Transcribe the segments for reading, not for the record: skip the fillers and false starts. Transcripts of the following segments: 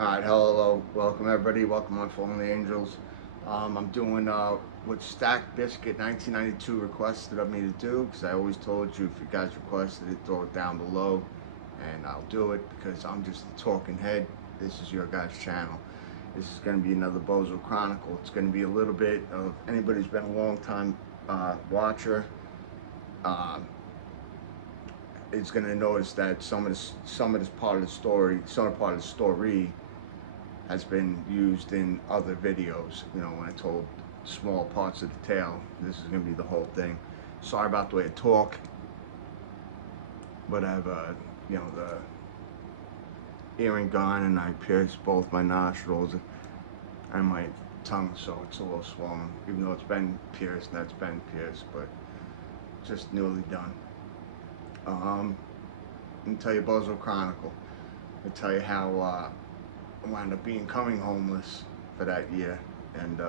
Alright, hello, welcome everybody, welcome on Fallen Angels. I'm doing what Stacked Biscuit 1992 requested of me to do, because I always told you if you guys requested it, throw it down below, and I'll do it, because I'm just a talking head. This is your guys' channel. This is going to be another BOZO Chronicle. It's going to be a little bit of anybody who's been a long time watcher. Uh, is going to notice that some of this part of the story, some part of the story has been used in other videos. You know, when I told small parts of the tale, this is going to be the whole thing. Sorry about the way I talk, but I have you know, the earring gone, and I pierced both my nostrils and my tongue, so it's a little swollen. Even though it's been pierced, that's been pierced, but just newly done. I'm gonna tell you BOZO Chronicle. I'll tell you how I wound up coming homeless for that year, and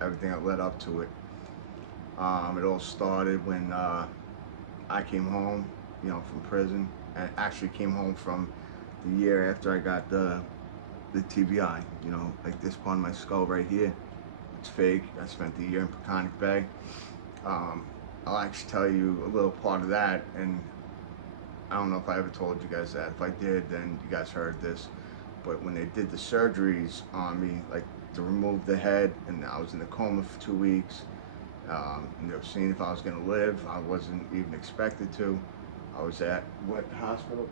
everything that led up to it. It all started when I came home, you know, from prison, and actually came home from the year after I got the TBI. You know, like this part of my skull right here, it's fake. I spent the year in Peconic Bay. I'll actually tell you a little part of that, and I don't know if I ever told you guys that. If I did, then you guys heard this. But when they did the surgeries on me, like to remove the head, and I was in a coma for 2 weeks, and they were seeing if I was going to live. I wasn't even expected to. I was at what hospital?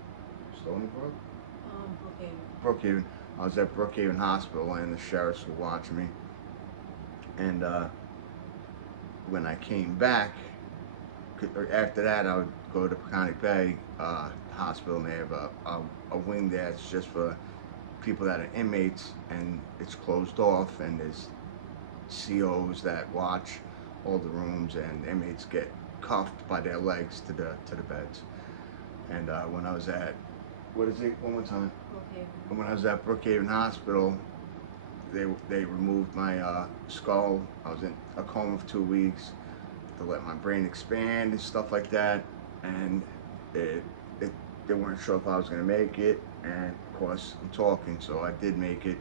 Stony Brook? Brookhaven. Brookhaven. I was at Brookhaven Hospital, and the sheriffs were watching me. And when I came back, after that, I would go to Peconic Bay Hospital, and they have a wing there. It's just for people that are inmates, and it's closed off, and there's COs that watch all the rooms, and inmates get cuffed by their legs to the beds. And when I was at, what is it, one more time? Brookhaven. When I was at Brookhaven Hospital, they removed my skull. I was in a coma for 2 weeks to let my brain expand and stuff like that, and they weren't sure if I was gonna make it, and of course I'm talking, so I did make it.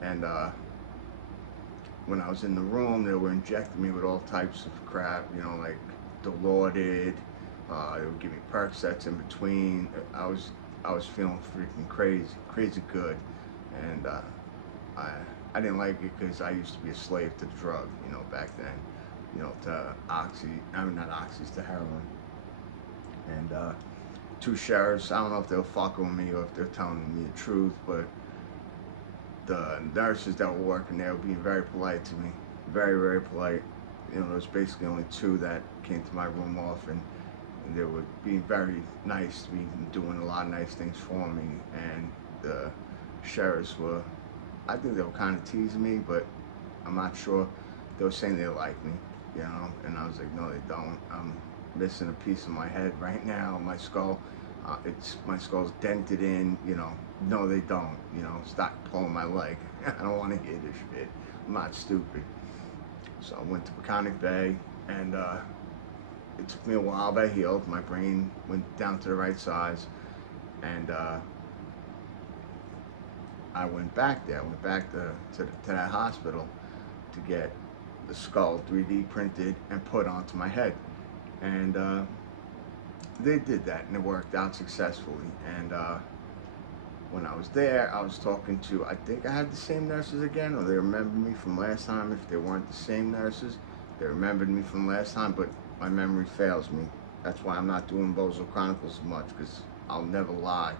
And when I was in the room, they were injecting me with all types of crap, you know, like Dilaudid. They would give me Percocets in between. I was feeling freaking crazy good, and I didn't like it because I used to be a slave to the drug, you know, back then, you know, to not oxys, to heroin. And two sheriffs, I don't know if they were fucking with me or if they're telling me the truth, but the nurses that were working there were being very polite to me, very polite. You know, there was basically only two that came to my room often, and they were being very nice to me and doing a lot of nice things for me. And the sheriffs were, I think they were kind of teasing me, but I'm not sure. They were saying they like me, you know, and I was like, no, they don't. I'm missing a piece of my head right now, my skull. My skull's dented in, you know. No, they don't, you know. Stop pulling my leg. I don't want to hear this shit. I'm not stupid. So I went to Peconic Bay, and it took me a while, but I healed. My brain went down to the right size, and I went back there. I went back to that hospital to get the skull 3D printed and put onto my head. And they did that, and it worked out successfully. And when I was there, I was talking to, I think I had the same nurses again, or they remembered me from last time. If they weren't the same nurses, they remembered me from last time, but my memory fails me. That's why I'm not doing BOZO Chronicles so much, because I'll never lie.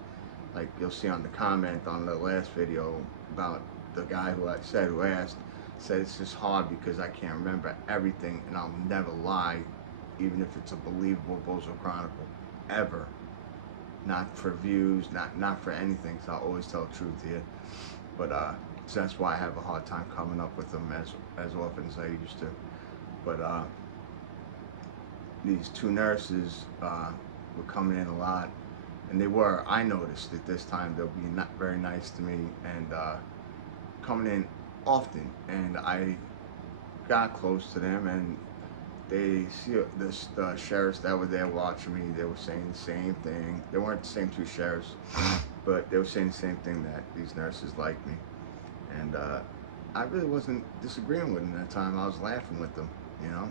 Like you'll see on the comment on the last video about the guy who asked, said it's just hard because I can't remember everything, and I'll never lie, even if it's a believable BOZO Chronicle, ever. Not for views, not for anything, so I'll always tell the truth here. But so that's why I have a hard time coming up with them as often as I used to. But these two nurses were coming in a lot, and I noticed at this time, they'll be not very nice to me, and coming in often, and I got close to them, and they see the sheriffs that were there watching me. They were saying the same thing. They weren't the same two sheriffs. but they were saying the same thing, that these nurses liked me. And I really wasn't disagreeing with them at that time. I was laughing with them, you know.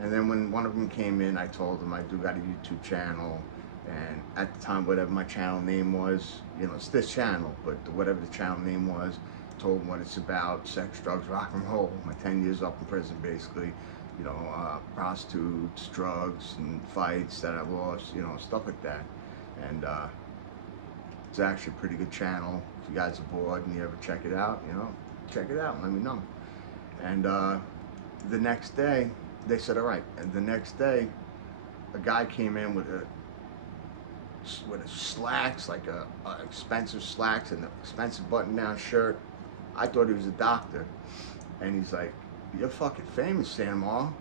And then when one of them came in, I told them I do got a YouTube channel, and at the time, whatever my channel name was, you know, it's this channel, but whatever the channel name was, told them what it's about: sex, drugs, rock and roll. My 10 years up in prison, basically, you know, prostitutes, drugs, and fights that I lost, you know, stuff like that. And it's actually a pretty good channel. If you guys are bored and you ever check it out, you know, check it out and let me know. And the next day, they said, all right. And the next day, a guy came in with slacks, like a expensive slacks and an expensive button-down shirt. I thought he was a doctor. And he's like, you're fucking famous, Santa.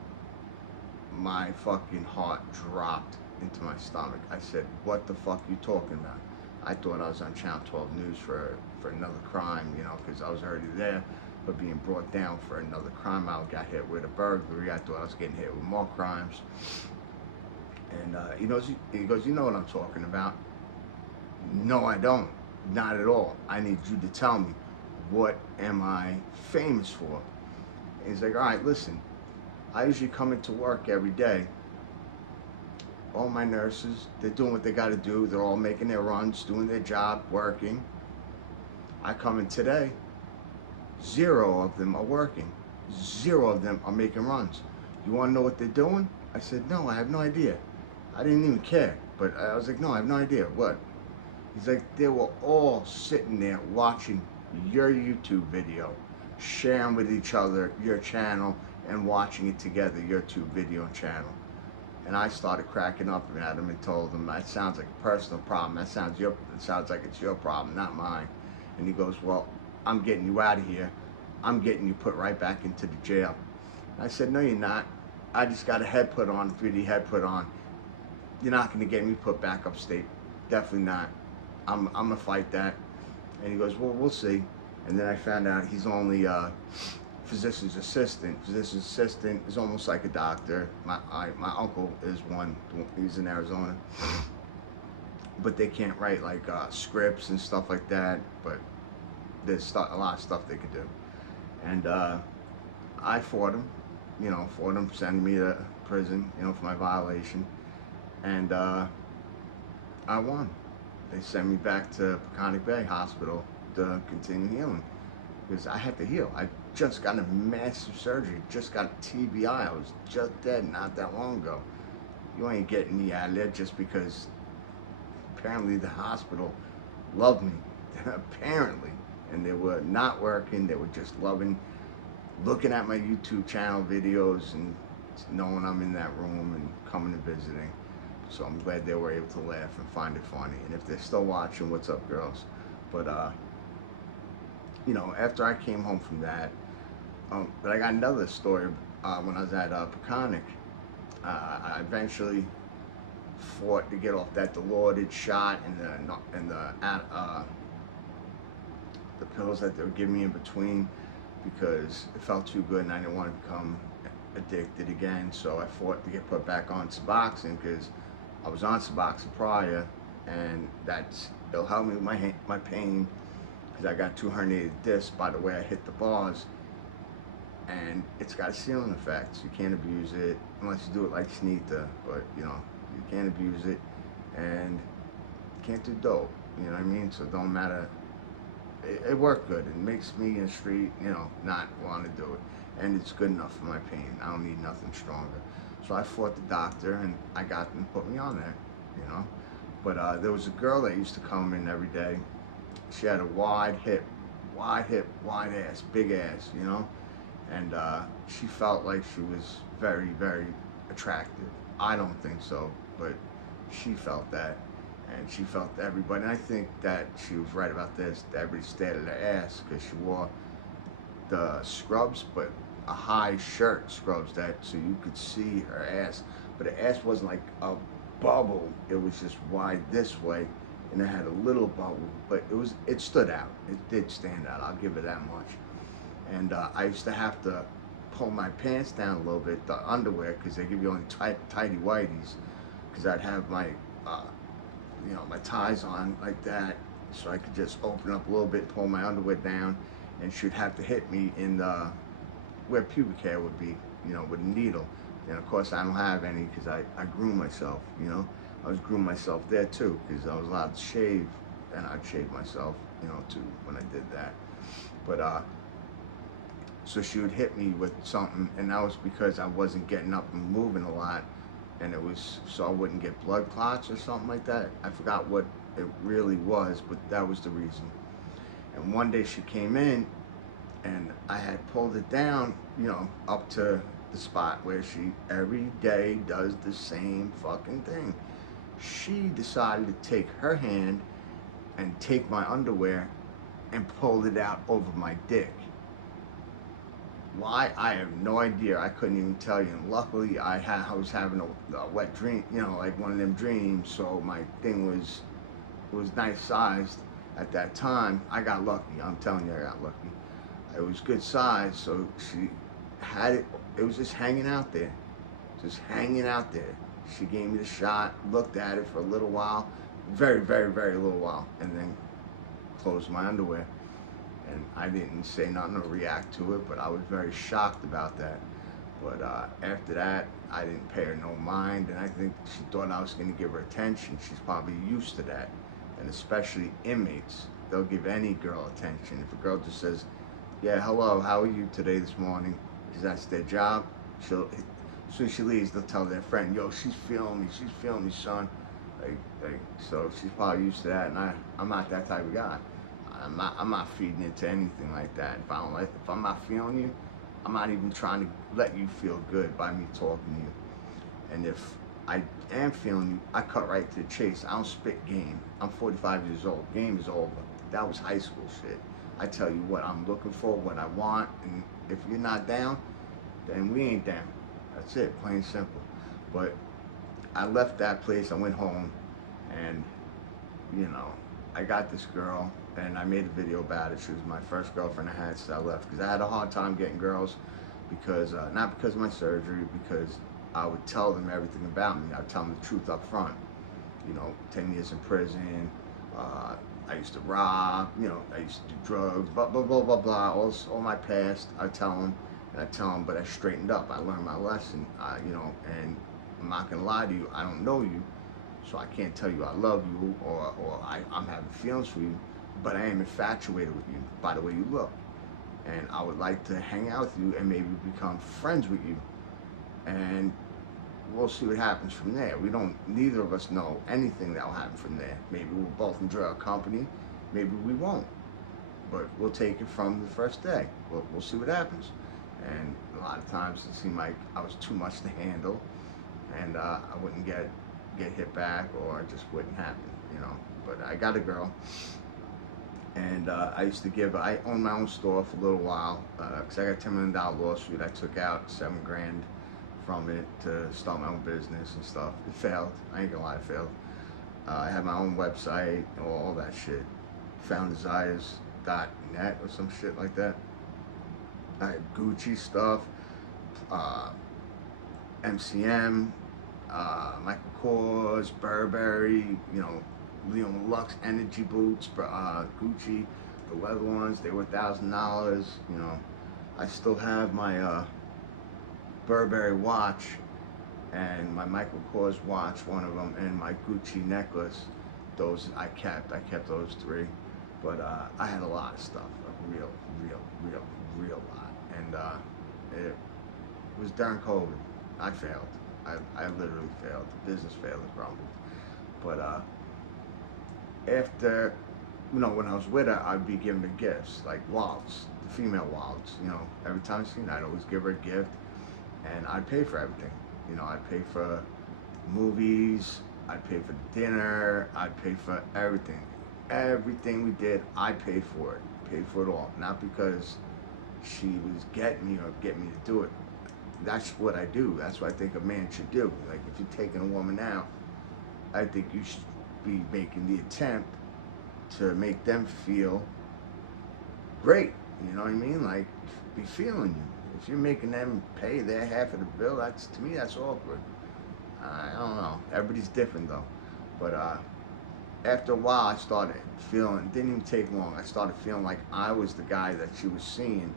My fucking heart dropped into my stomach. I said, what the fuck are you talking about? I thought I was on Channel 12 News for another crime, you know, because I was already there, but being brought down for another crime. I got hit with a burglary. I thought I was getting hit with more crimes. And he goes, you know what I'm talking about? No, I don't. Not at all. I need you to tell me, what am I famous for? And he's like, all right, listen, I usually come into work every day. All my nurses, they're doing what they got to do. They're all making their runs, doing their job, working. I come in today, 0 of them are working. 0 of them are making runs. You want to know what they're doing? I said, no, I have no idea. I didn't even care. But I was like, no, I have no idea. What? He's like, they were all sitting there watching your YouTube video, sharing with each other your channel, and watching it together, your YouTube video and channel. And I started cracking up at him and told him, that sounds like a personal problem. It sounds like it's your problem, not mine. And he goes, well, I'm getting you out of here. I'm getting you put right back into the jail. I said, no, you're not. I just got a head put on, a 3D head put on. You're not going to get me put back upstate. Definitely not. I'm going to fight that. And he goes, well, we'll see. And then I found out he's only physician's assistant. Physician's assistant is almost like a doctor. My uncle is one. He's in Arizona. But they can't write like scripts and stuff like that. But there's a lot of stuff they could do. And I fought him. Fought him, sending me to prison, for my violation. And I won. They sent me back to Peconic Bay Hospital to continue healing, because I had to heal. I just got a massive surgery, just got TBI. I was just dead not that long ago. You ain't getting me out of there just because apparently the hospital loved me, apparently. And they were not working, they were just loving looking at my YouTube channel videos and knowing I'm in that room and coming and visiting. So I'm glad they were able to laugh and find it funny. And if they're still watching, what's up, girls? But after I came home from that, but I got another story when I was at Peconic. I eventually fought to get off that Dilaudid shot and the pills that they were giving me in between, because it felt too good and I didn't want to become addicted again. So I fought to get put back on Suboxone, because I was on Suboxone prior, and it'll help me with my pain, because I got 2 herniated discs by the way I hit the bars, and it's got a sealing effect. So you can't abuse it unless you do it like Sneeta, but you can't abuse it, and you can't do dope. You know what I mean? So it don't matter. It worked good. It makes me in the street, not want to do it. And it's good enough for my pain. I don't need nothing stronger. So I fought the doctor, and I got them to put me on there, But there was a girl that used to come in every day. She had a wide hip, wide ass, big ass, And she felt like she was very, very attractive. I don't think so, but she felt that. And she felt everybody, and I think that she was right about this, that everybody stared at her ass, because she wore the scrubs, but a high shirt scrubs so you could see her ass. But her ass wasn't like a bubble, it was just wide this way, and it had a little bubble, but it stood out. It did stand out, I'll give it that much. And I used to have to pull my pants down a little bit, the underwear, because they give you only tighty whities, because I'd have my you know, my ties on like that, so I could just open up a little bit, pull my underwear down, and she'd have to hit me in the where pubic hair would be, you know, with a needle. And of course I don't have any because I grew myself, you know. I was grooming myself there too because I was allowed to shave, and I'd shave myself, you know, too when I did that. But so she would hit me with something, and that was because I wasn't getting up and moving a lot, and it was so I wouldn't get blood clots or something like that. I forgot what it really was, but that was the reason. And one day she came in, and I had pulled it down, you know, up to the spot where she every day does the same fucking thing. She decided to take her hand and take my underwear and pull it out over my dick. Why? I have no idea. I couldn't even tell you. And luckily, I was having a wet dream, you know, like one of them dreams. So my thing was nice sized at that time. I got lucky. I'm telling you, I got lucky. It was good size, so she had it. It was just hanging out there, just hanging out there. She gave me the shot, looked at it for a little while, very, very, very little while, and then closed my underwear. And I didn't say nothing or react to it, but I was very shocked about that. But after that, I didn't pay her no mind, and I think she thought I was going to give her attention. She's probably used to that, and especially inmates, they'll give any girl attention. If a girl just says, "Yeah, hello, how are you today this morning?" because that's their job. As soon as she leaves, they'll tell their friend, "Yo, she's feeling me, son." So she's probably used to that, and I'm not that type of guy. I'm not feeding into anything like that. If I'm not feeling you, I'm not even trying to let you feel good by me talking to you. And if I am feeling you, I cut right to the chase. I don't spit game. I'm 45 years old. Game is over. That was high school shit. I tell you what I'm looking for, what I want, and if you're not down, then we ain't down. That's it, plain and simple. But I left that place, I went home, and you know, I got this girl, and I made a video about it. She was my first girlfriend I had since I left, because I had a hard time getting girls, because not because of my surgery, because I would tell them everything about me. I'd tell them the truth up front. You know, 10 years in prison, I used to rob, you know, I used to do drugs, blah, blah, blah, blah, blah, all my past. I tell them, but I straightened up. I learned my lesson, you know, and I'm not gonna lie to you, I don't know you, so I can't tell you I love you or I'm having feelings for you, but I am infatuated with you by the way you look. And I would like to hang out with you and maybe become friends with you. And we'll see what happens from there. Neither of us know anything that will happen from there. Maybe we'll both enjoy our company, maybe we won't. But we'll take it from the first day. We'll see what happens. And a lot of times it seemed like I was too much to handle, and I wouldn't get hit back, or it just wouldn't happen, you know. But I got a girl, and I owned my own store for a little while, because I got a $10 million lawsuit. I took out $7 grand from it to start my own business and stuff. It failed. I ain't gonna lie, it failed. I had my own website, all that shit. FoundDesires.net or some shit like that. I had Gucci stuff, MCM, Michael Kors, Burberry, you know, Leon Lux energy boots, Gucci, the leather ones. They were $1,000. You know, I still have my Burberry watch and my Michael Kors watch, one of them, and my Gucci necklace. Those I kept those three. But I had a lot of stuff, a real lot. And it was during COVID. I failed. I literally failed. The business failed and crumbled. But after, you know, when I was with her, I'd be giving her gifts, like wallets, the female wallets. You know, every time I seen her, I'd always give her a gift, and I'd pay for everything. You know, I'd pay for movies, I'd pay for dinner, I'd pay for everything. Everything we did, I paid for it. Paid for it all. Not because she was getting me or getting me to do it. That's what I do. That's what I think a man should do. Like, if you're taking a woman out, I think you should be making the attempt to make them feel great. You know what I mean? Like, be feeling you. If you're making them pay their half of the bill, to me, that's awkward. I don't know. Everybody's different though. But after a while, I started feeling, it didn't even take long, I started feeling like I was the guy that she was seeing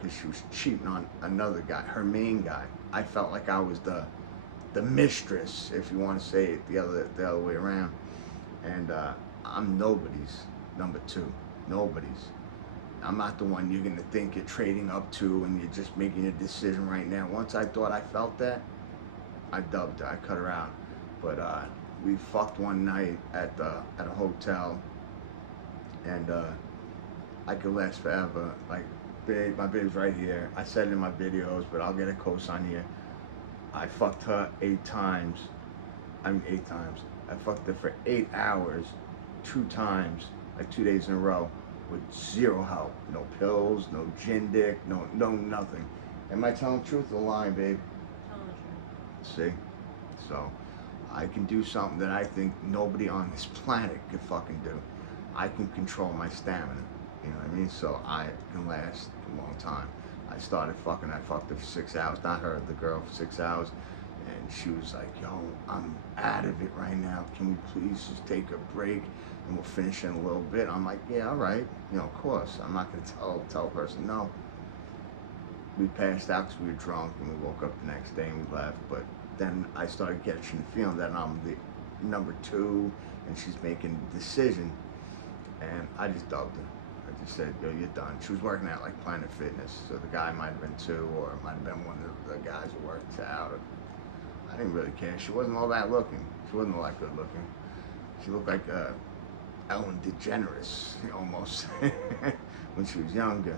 because she was cheating on another guy, her main guy. I felt like I was the mistress, if you want to say it the other way around. And I'm nobody's number two. Nobody's. I'm not the one you're gonna think you're trading up to and you're just making a decision right now. Once I thought I felt that, I dubbed her. I cut her out. But we fucked one night at a hotel, and I could last forever. Like, babe, my babe's right here. I said it in my videos, but I'll get a cosign here. I fucked her 8 times. I mean 8 times. I fucked her for 8 hours, 2 times, like 2 days in a row, with zero help. No pills, no gin dick, no nothing. Am I telling the truth or lying, babe? Telling the truth. See? So, I can do something that I think nobody on this planet could fucking do. I can control my stamina. You know what I mean? So I can last a long time. I started fucking, I fucked her for 6 hours, not her, the girl, for 6 hours. And she was like, yo, I'm out of it right now. Can we please just take a break and we'll finish in a little bit? I'm like, yeah, all right. You know, of course. I'm not gonna tell a person no. We passed out because we were drunk, and we woke up the next day and we left. But then I started catching the feeling that I'm the number 2 and she's making the decision. And I just dubbed her. I just said, yo, you're done. She was working at like Planet Fitness, so the guy might have been 2, or it might have been one of the guys who worked out. I didn't really care. She wasn't all that looking. She wasn't all that good looking. She looked like Ellen DeGeneres, almost, when she was younger.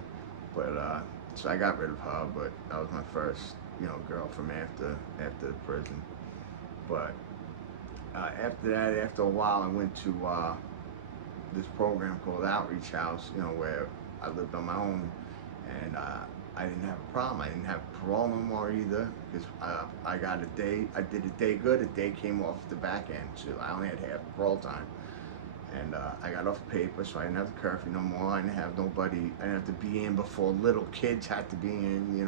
But so I got rid of her. But that was my first, girl from after the prison. But after that, after a while, I went to this program called Outreach House, where I lived on my own, and I didn't have a problem. I didn't have parole no more either, because I got a day. I did a day good. A day came off the back end, so I only had half parole time, and I got off paper, so I didn't have the curfew no more. I didn't have nobody. I didn't have to be in before little kids had to be in.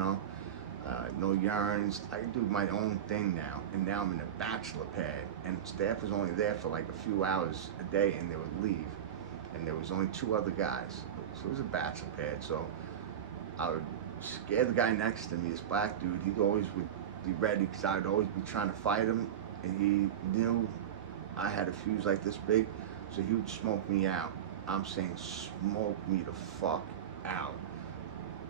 No urines. I can do my own thing now, and now I'm in a bachelor pad, and staff was only there for like a few hours a day, and they would leave, and there was only 2 other guys, so it was a bachelor pad. So I would scare the guy next to me, this black dude. He always would be ready, because I would always be trying to fight him, and he knew I had a fuse like this big, so he would smoke me out. I'm saying smoke me the fuck out.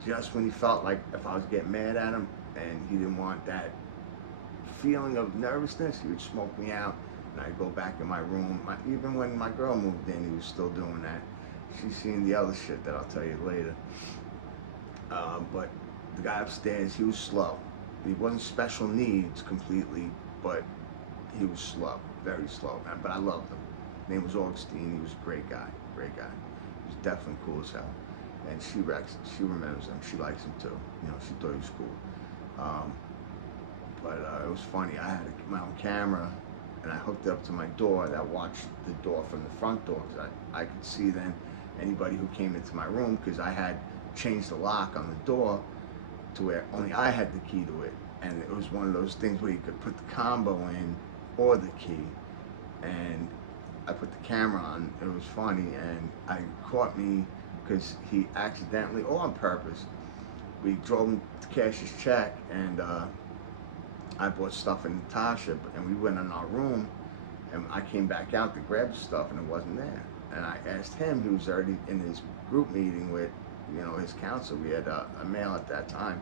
Just when he felt like if I was getting mad at him and he didn't want that feeling of nervousness, he would smoke me out, and I'd go back in my room. Even when my girl moved in, he was still doing that. She's seen the other shit that I'll tell you later. But the guy upstairs, he was slow. He wasn't special needs completely, but he was slow, very slow, man. But I loved him. His name was Augustine. He was a great guy, great guy. He was definitely cool as hell. And she remembers him. She likes him too. She thought he was cool. But it was funny. I had my own camera, and I hooked it up to my door that watched the door from the front door, because I could see then anybody who came into my room, because I had changed the lock on the door to where only I had the key to it. And it was one of those things where you could put the combo in or the key. And I put the camera on. It was funny, and I caught me because he accidentally, or on purpose, we drove him to cash his check, and I bought stuff in Natasha, and we went in our room, and I came back out to grab the stuff, and it wasn't there. And I asked him, he was already in his group meeting with, his counsel. We had a male at that time.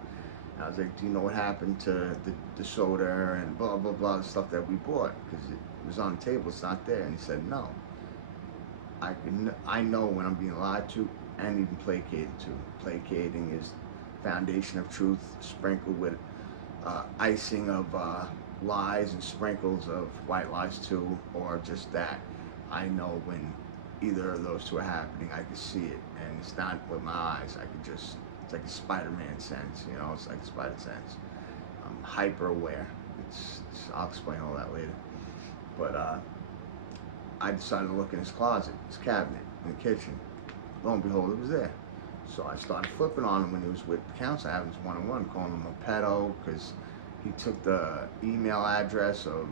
And I was like, do you know what happened to the soda and blah, blah, blah, the stuff that we bought? Because it was on the table, it's not there. And he said, no. I know when I'm being lied to and even placated to. Placating is foundation of truth sprinkled with icing of lies and sprinkles of white lies too, or just that. I know when either of those two are happening. I can see it, and it's not with my eyes. It's like a Spider-Man sense, it's like a spider sense. I'm hyper aware. I'll explain all that later. But I decided to look in his closet, his cabinet, in the kitchen. Lo and behold, it was there. So I started flipping on him when he was with the counsel, having his one-on-one, calling him a pedo, because he took the email address of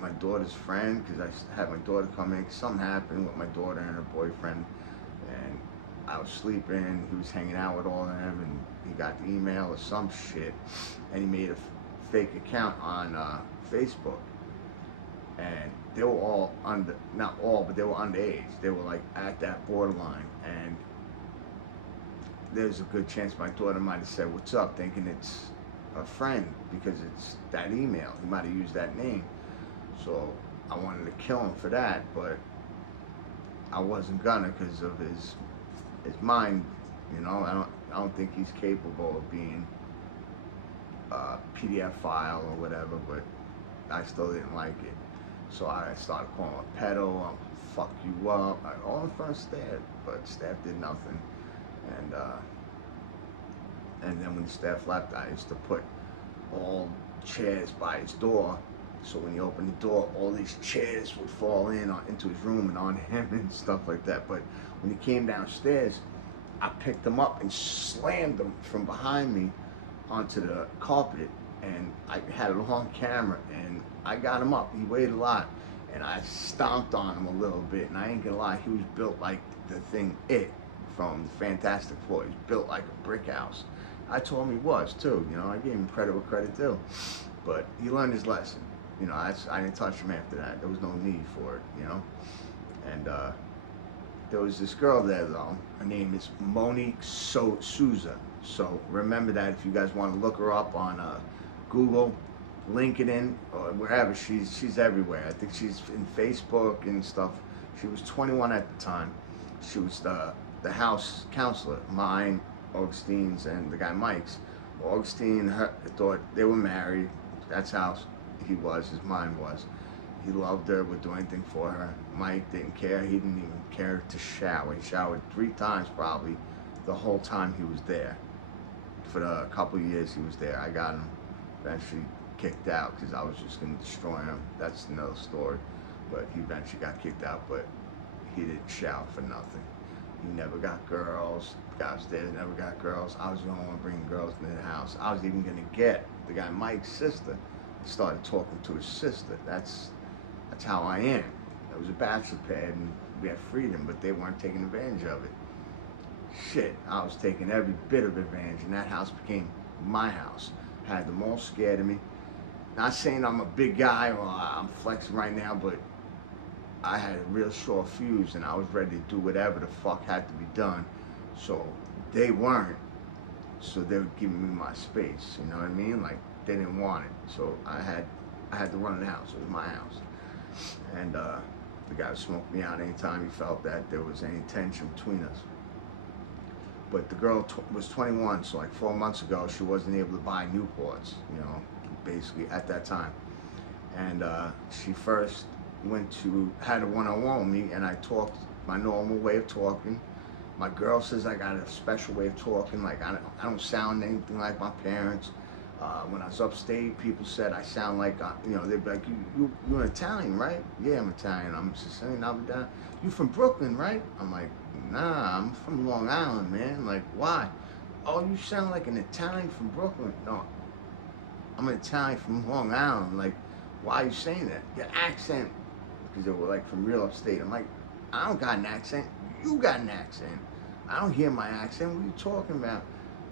my daughter's friend, because I had my daughter come in. Something happened with my daughter and her boyfriend, and I was sleeping. He was hanging out with all of them, and he got the email or some shit, and he made a fake account on Facebook, and they were all not all, but they were underage. They were like at that borderline, and there's a good chance my daughter might have said "What's up," thinking it's a friend because it's that email. He might have used that name. So I wanted to kill him for that, but I wasn't gonna because of his mind. You know, I don't think he's capable of being a PDF file or whatever. But I still didn't like it, so I started calling him a pedo. I'll fuck you up, all in front of staff. But staff did nothing, and then when the staff left, I used to put all chairs by his door. So when he opened the door, all these chairs would fall into his room and on him and stuff like that. But when he came downstairs, I picked him up and slammed him from behind me onto the carpet. And I had it on camera, and I got him up. He weighed a lot, and I stomped on him a little bit. And I ain't gonna lie, he was built like the thing from the Fantastic Four. He's built like a brick house. I told him he was too. You know, I gave him credit where credit due. But he learned his lesson. You know, I didn't touch him after that. There was no need for it, you know. And there was this girl there, though. Her name is MONIQUE SOUZA. So remember that if you guys want to look her up on Google, LinkedIn, or wherever. She's everywhere. I think she's in Facebook and stuff. She was 21 at the time. She was the house counselor, mine, Augustine's, and the guy Mike's. Augustine thought they were married. That's how his mind was. He loved her, would do anything for her. Mike didn't care. He didn't even care to shower. He showered 3 times probably the whole time he was there. For the couple of years he was there, I got him eventually kicked out because I was just going to destroy him. That's another story. But he eventually got kicked out, but he didn't shower for nothing. He never got girls. The guy upstairs never got girls. I was the only one bringing girls into the house. I was even going to get the guy Mike's sister. Started talking to his sister. That's how I am. It was a bachelor pad and we had freedom, but they weren't taking advantage of it. Shit, I was taking every bit of advantage, and that house became my house. Had them all scared of me. Not saying I'm a big guy or I'm flexing right now, but I had a real short fuse and I was ready to do whatever the fuck had to be done. So they weren't. So they were giving me my space, you know what I mean? Like, they didn't want it, so I had to run the house. It was my house, and the guy would smoke me out anytime he felt that there was any tension between us. But the girl was 21, so like 4 months ago, she wasn't able to buy Newports, you know, basically at that time, and she first had a one-on-one with me, and I talked my normal way of talking. My girl says I got a special way of talking, like I don't sound anything like my parents. When I was upstate, people said I sound like, you know, they'd be like, you're an Italian, right? Yeah, I'm Italian. I'm Sicilian. You from Brooklyn, right? I'm like, nah, I'm from Long Island, man. Like, why? Oh, you sound like an Italian from Brooklyn. No, I'm an Italian from Long Island. Like, why are you saying that? Your accent, because they were like from real upstate. I'm like, I don't got an accent. You got an accent. I don't hear my accent. What are you talking about?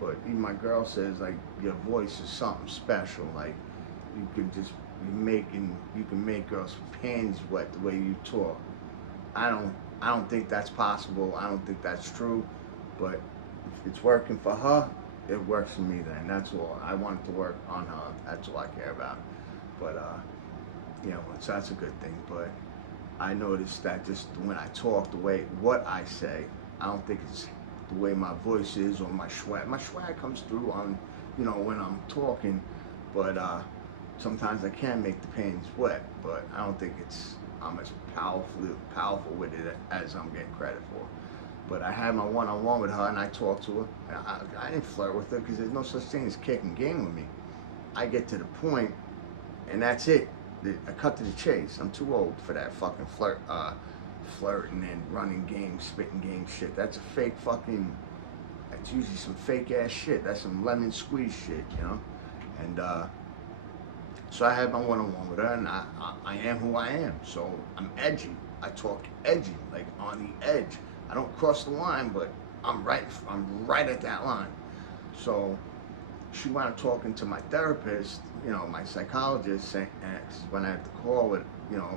But even my girl says, like, your voice is something special. Like, you can make girls' panties wet the way you talk. I don't think that's possible. I don't think that's true. But if it's working for her, it works for me then. That's all. I want it to work on her. That's all I care about. But you know, so that's a good thing. But I noticed that just when I talk, what I say, I don't think it's the way my voice is or my swag. My swag comes through on, you know, when I'm talking, but sometimes I can make the panties wet, but I don't think I'm as powerful with it as I'm getting credit for. But I had my one-on-one with her and I talked to her. I didn't flirt with her because there's no such thing as kicking game with me. I get to the point and that's it. I cut to the chase. I'm too old for that fucking flirting and running game, spitting game shit. That's a fake fucking, that's usually some fake ass shit. That's some lemon squeeze shit, you know? And So I had my one-on-one with her, and I am who I am. So I'm edgy. I talk edgy, like on the edge. I don't cross the line, but I'm right at that line. So she wound up talking to my therapist, my psychologist, saying, when I had to call with,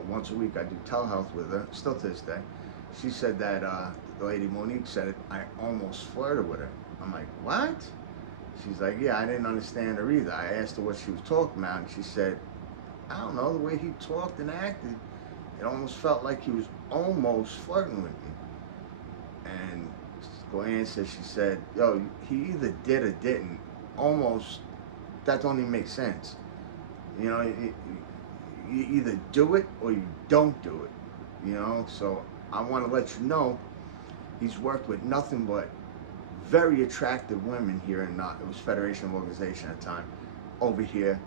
once a week I do telehealth with her, still to this day. She said that the lady Monique said I almost flirted with her. I'm like, what? She's like, yeah, I didn't understand her either. I asked her what she was talking about, and she said, I don't know, the way he talked and acted, it almost felt like he was almost flirting with me. And the answer, she said, yo, he either did or didn't. Almost, that don't even make sense. You either do it or you don't do it. So I want to let you know, he's worked with nothing but very attractive women here in it was Federation of Organization at the time, over here,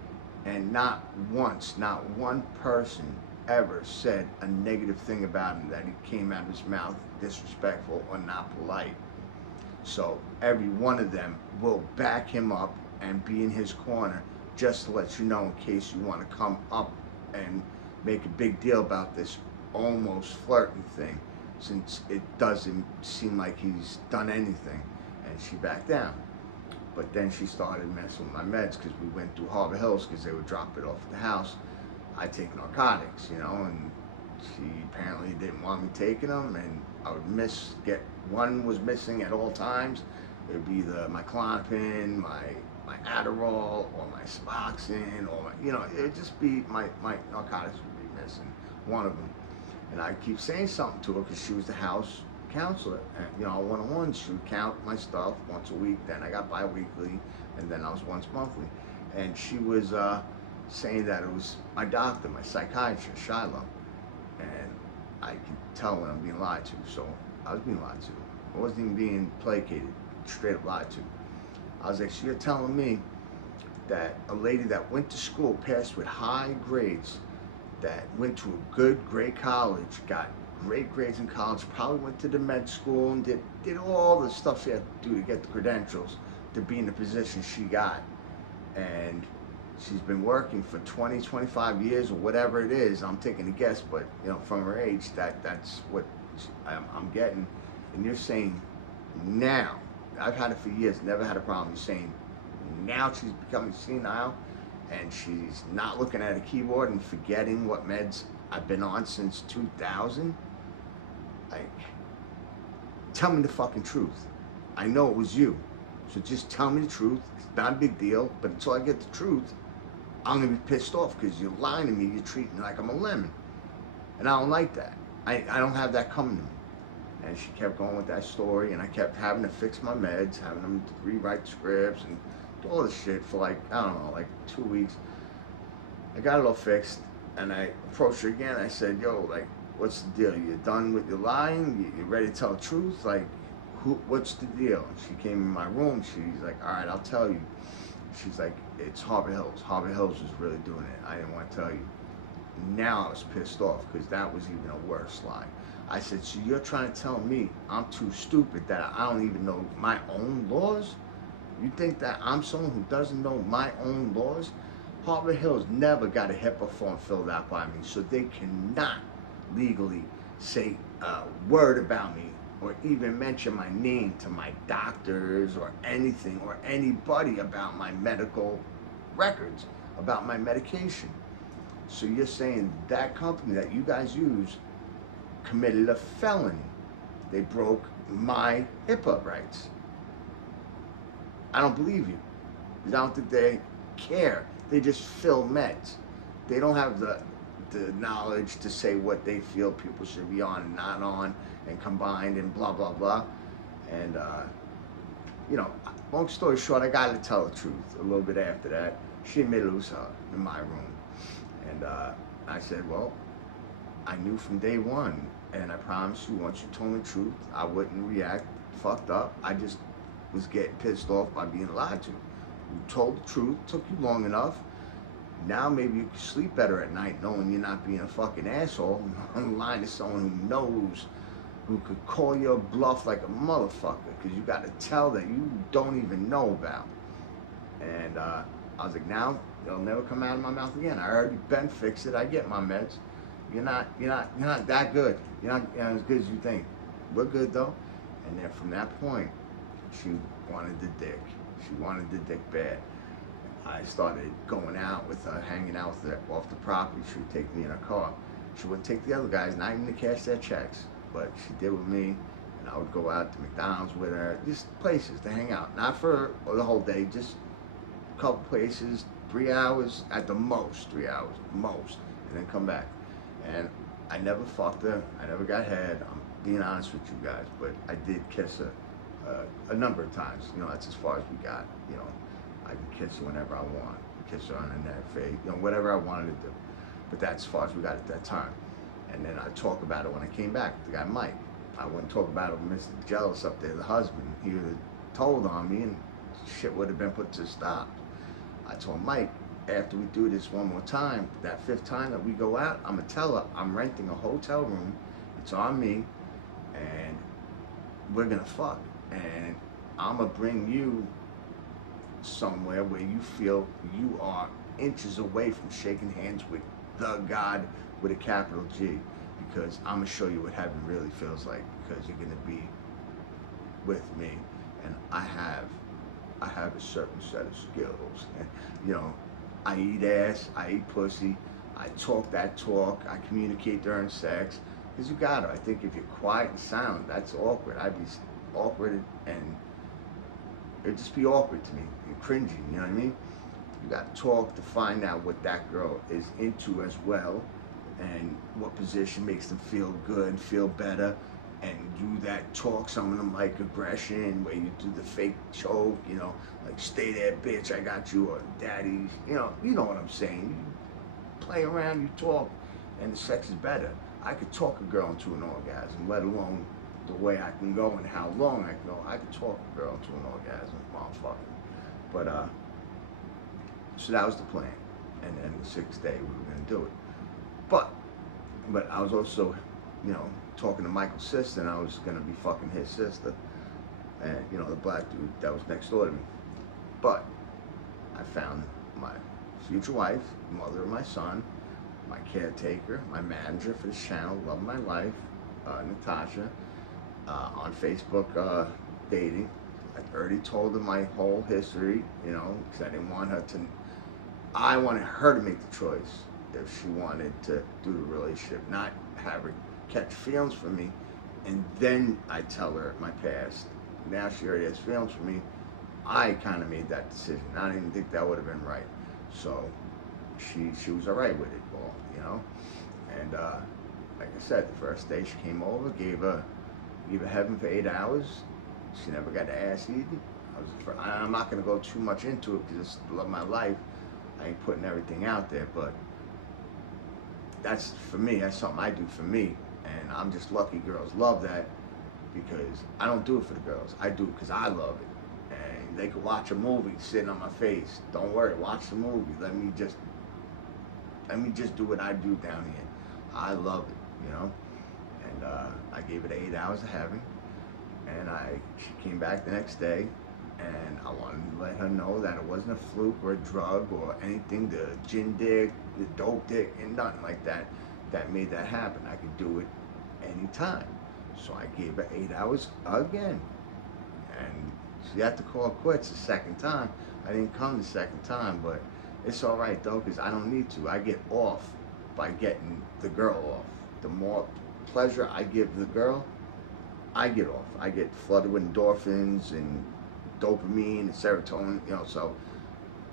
and not once, not one person ever said a negative thing about him that he came out of his mouth disrespectful or not polite. So every one of them will back him up and be in his corner, just to let you know, in case you want to come up and make a big deal about this almost flirting thing, since it doesn't seem like he's done anything. And she backed down. But then she started messing with my meds, because we went through Harbor Hills, because they would drop it off at the house. I take narcotics, and she apparently didn't want me taking them, and I would get one was missing at all times. It would be either my Klonopin, my Adderall, or my Suboxone, or it would just be my narcotics would be missing, one of them. And I keep saying something to her, because she was the house counselor, and one-on-one, she would count my stuff once a week. Then I got bi-weekly, and then I was once monthly. And she was saying that it was my doctor, my psychiatrist, Shiloh, and I could tell when I'm being lied to. So I was being lied to. I wasn't even being placated, straight up lied to. I was like, so you're telling me that a lady that went to school, passed with high grades, that went to a good, great college, got great grades in college, probably went to the med school and did all the stuff she had to do to get the credentials to be in the position she got, and she's been working for 20, 25 years or whatever it is. I'm taking a guess, but from her age, that's what I'm getting. And you're saying now, I've had it for years, never had a problem. You're saying now she's becoming senile, and she's not looking at a keyboard and forgetting what meds I've been on since 2000. Like, tell me the fucking truth. I know it was you, so just tell me the truth. It's not a big deal, but until I get the truth, I'm gonna be pissed off, because you're lying to me. You're treating me like I'm a lemon, and I don't like that. I don't have that coming to me. And she kept going with that story, and I kept having to fix my meds, having them rewrite scripts and do all this shit for like 2 weeks. I got it all fixed, and I approached her again. I said, yo, like, what's the deal? You done with your lying? You ready to tell the truth? Like, what's the deal? And she came in my room. She's like, all right, I'll tell you. She's like, it's Harbor Hills. Harbor Hills was really doing it. I didn't want to tell you. Now I was pissed off, because that was even a worse lie. I said, so you're trying to tell me I'm too stupid that I don't even know my own laws? You think that I'm someone who doesn't know my own laws? Harbor Hills never got a HIPAA form filled out by me, so they cannot legally say a word about me or even mention my name to my doctors or anything or anybody about my medical records, about my medication. So you're saying that company that you guys use committed a felony. They broke my HIPAA rights. I don't believe you. I don't think they care. They just fill meds. They don't have the knowledge to say what they feel people should be on and not on, and combined and blah, blah, blah. And, long story short, I got to tell the truth. A little bit after that, she admitted it was her in my room. And I said, well, I knew from day one, and I promise you, once you told me the truth, I wouldn't react fucked up. I just was getting pissed off by being lied to. You told the truth, took you long enough. Now maybe you can sleep better at night knowing you're not being a fucking asshole and lying to someone who knows, who could call your bluff like a motherfucker, because you got to tell that you don't even know about. And I was like, now it'll never come out of my mouth again. I already been fixed it. I get my meds. You're not that good. You're not as good as you think. We're good though. And then from that point, she wanted the dick. She wanted the dick bad. I started going out with her, hanging out with her off the property. She would take me in her car. She wouldn't take the other guys, not even to cash their checks, but she did with me. And I would go out to McDonald's with her, just places to hang out. Not for the whole day, just a couple places, 3 hours at the most, 3 hours, most, and then come back. And I never fucked her. I never got head. I'm being honest with you guys, but I did kiss her a number of times. You know, that's as far as we got. You know, I can kiss her whenever I want. Kiss her on the neck, face, you know, whatever I wanted to do. But that's as far as we got at that time. And then I'd talk about it when I came back. The guy Mike. I wouldn't talk about it with Mr. Jealous up there, the husband. He would have told on me, and shit would have been put to stop. I told Mike, after we do this one more time, that 5th time that we go out, I'm gonna tell her I'm renting a hotel room. It's on me, and we're gonna fuck. And I'm gonna bring you somewhere where you feel you are inches away from shaking hands with the God with a capital G, because I'm gonna show you what heaven really feels like, because you're gonna be with me, and I have a certain set of skills. And, you know, I eat ass, I eat pussy, I talk that talk, I communicate during sex, because you gotta. I think if you're quiet and silent, that's awkward. I'd be awkward, and it'd just be awkward to me and cringy, you know what I mean? You gotta talk to find out what that girl is into as well, and what position makes them feel good, feel better, and do that talk. Some of them like aggression, where you do the fake choke, you know, like stay there, bitch, I got you, or daddy, you know what I'm saying. You play around, you talk, and the sex is better. I could talk a girl into an orgasm, let alone the way I can go and how long I can go. I could talk a girl into an orgasm, motherfucker. But so that was the plan. And then the 6th day we were gonna do it. But I was also, you know, talking to Michael's sister, and I was gonna be fucking his sister, and you know, the black dude that was next door to me. But I found my future wife, mother of my son, my caretaker, my manager for this channel, love of my life, Natasha, on Facebook dating. I already told her my whole history, you know, because I didn't want her to. I wanted her to make the choice if she wanted to do the relationship, not have her catch feelings for me, and then I tell her my past. Now she already has feelings for me. I kind of made that decision. I didn't even think that would have been right. So she was all right with it all, you know. And like I said, the first day she came over, gave her heaven for 8 hours. She never got the ass eaten. I'm not gonna go too much into it because it's the love of my life. I ain't putting everything out there, but that's for me. That's something I do for me, and I'm just lucky girls love that, because I don't do it for the girls. I do it because I love it, and they could watch a movie sitting on my face. Don't worry, watch the movie. Let me just do what I do down here. I love it, you know. And I gave it 8 hours of heaven, and she came back the next day. And I wanted to let her know that it wasn't a fluke or a drug or anything, the gin dick, the dope dick, and nothing like that made that happen. I could do it anytime. So I gave her 8 hours again. And she had to call quits the second time. I didn't come the second time, but it's all right though, because I don't need to. I get off by getting the girl off. The more pleasure I give the girl, I get off. I get flooded with endorphins and dopamine and serotonin, you know, so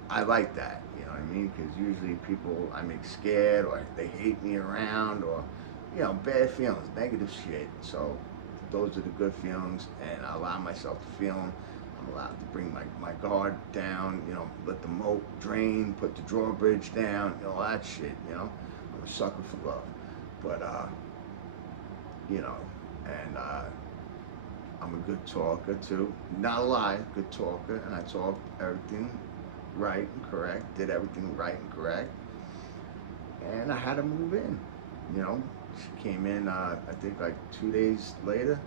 I like that, you know what I mean? Because usually people I make scared, or they hate me around, or, you know, bad feelings, negative shit. So those are the good feelings, and I allow myself to feel them. I'm allowed to bring my guard down, you know, let the moat drain, put the drawbridge down, you know, all that shit, you know. I'm a sucker for love. But, you know, and I'm a good talker too. Not a lie, good talker, and I talk everything right and correct, did everything right and correct. And I had to move in, you know. She came in, I think like 2 days later,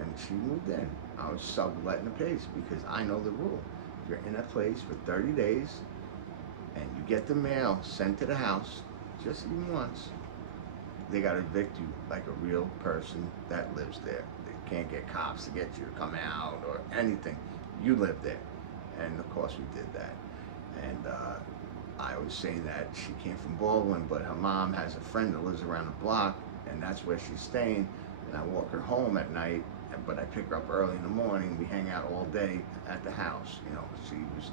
and she moved in. I was subletting the place because I know the rule. You're in a place for 30 days, and you get the mail sent to the house just even once, they gotta evict you like a real person that lives there. They can't get cops to get you to come out or anything. You live there. And of course we did that. And I was saying that she came from Baldwin, but her mom has a friend that lives around the block, and that's where she's staying. And I walk her home at night, but I pick her up early in the morning. We hang out all day at the house. You know, she was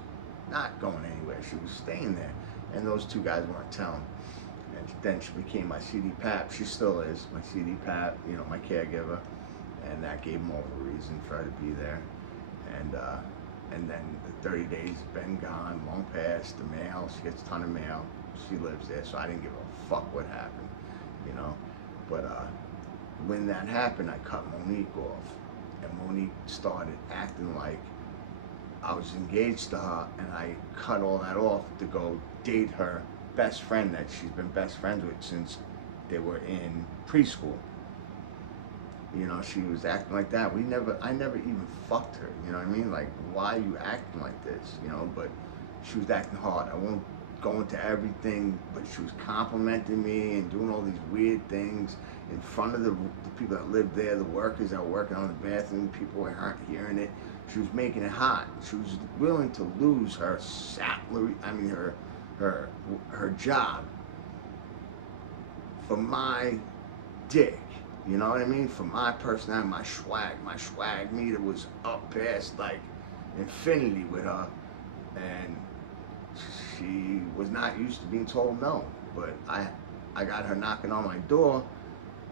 not going anywhere. She was staying there. And those two guys weren't telling. And then she became my CD pap. She still is my CD pap, you know, my caregiver. And that gave them all the reason for her to be there. And then the 30 days been gone, long past, the mail, she gets a ton of mail. She lives there, so I didn't give a fuck what happened, you know. But when that happened, I cut Monique off. And Monique started acting like I was engaged to her, and I cut all that off to go date her best friend that she's been best friends with since they were in preschool. You know, she was acting like that. I never even fucked her, you know what I mean? Like, why are you acting like this, you know? But she was acting hard. I won't go into everything, but she was complimenting me and doing all these weird things in front of the people that lived there, the workers that were working on the bathroom, people weren't hearing it. She was making it hot. She was willing to lose her salary, her job for my dick. You know what I mean? For my personality, my swag meter was up past like infinity with her, and she was not used to being told no. But I got her knocking on my door,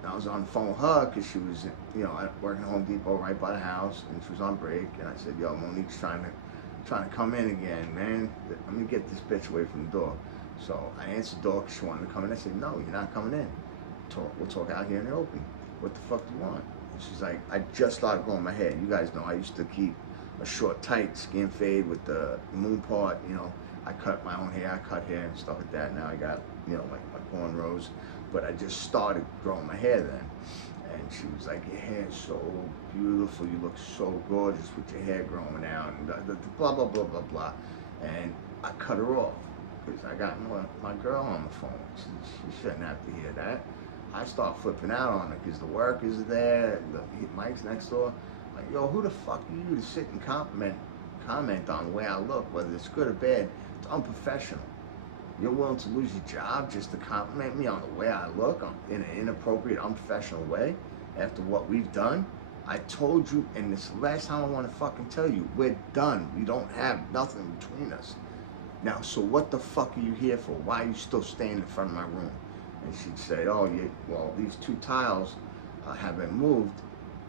and I was on the phone with her because she was, you know, working at Home Depot right by the house, and she was on break, and I said, yo, Monique's trying to come in again, man. Let me get this bitch away from the door. So I answered the door because she wanted to come in. I said, no, you're not coming in. We'll talk out here in the open. What the fuck do you want? And she's like, I just started growing my hair. You guys know I used to keep a short, tight skin fade with the moon part, you know. I cut my own hair, I cut hair and stuff like that. Now I got, you know, like my cornrows. But I just started growing my hair then. And she was like, your hair is so beautiful. You look so gorgeous with your hair growing out. And blah, blah, blah, blah, blah. And I cut her off because I got my girl on the phone. She shouldn't have to hear that. I start flipping out on her because the workers are there, the Mike's next door. Like, yo, who the fuck are you to sit and comment on the way I look, whether it's good or bad? It's unprofessional. You're willing to lose your job just to compliment me on the way I look in an inappropriate, unprofessional way after what we've done? I told you, and this is the last time I want to fucking tell you, we're done. We don't have nothing between us. Now, so what the fuck are you here for? Why are you still staying in front of my room? And she'd say, oh, well, these two tiles have been moved.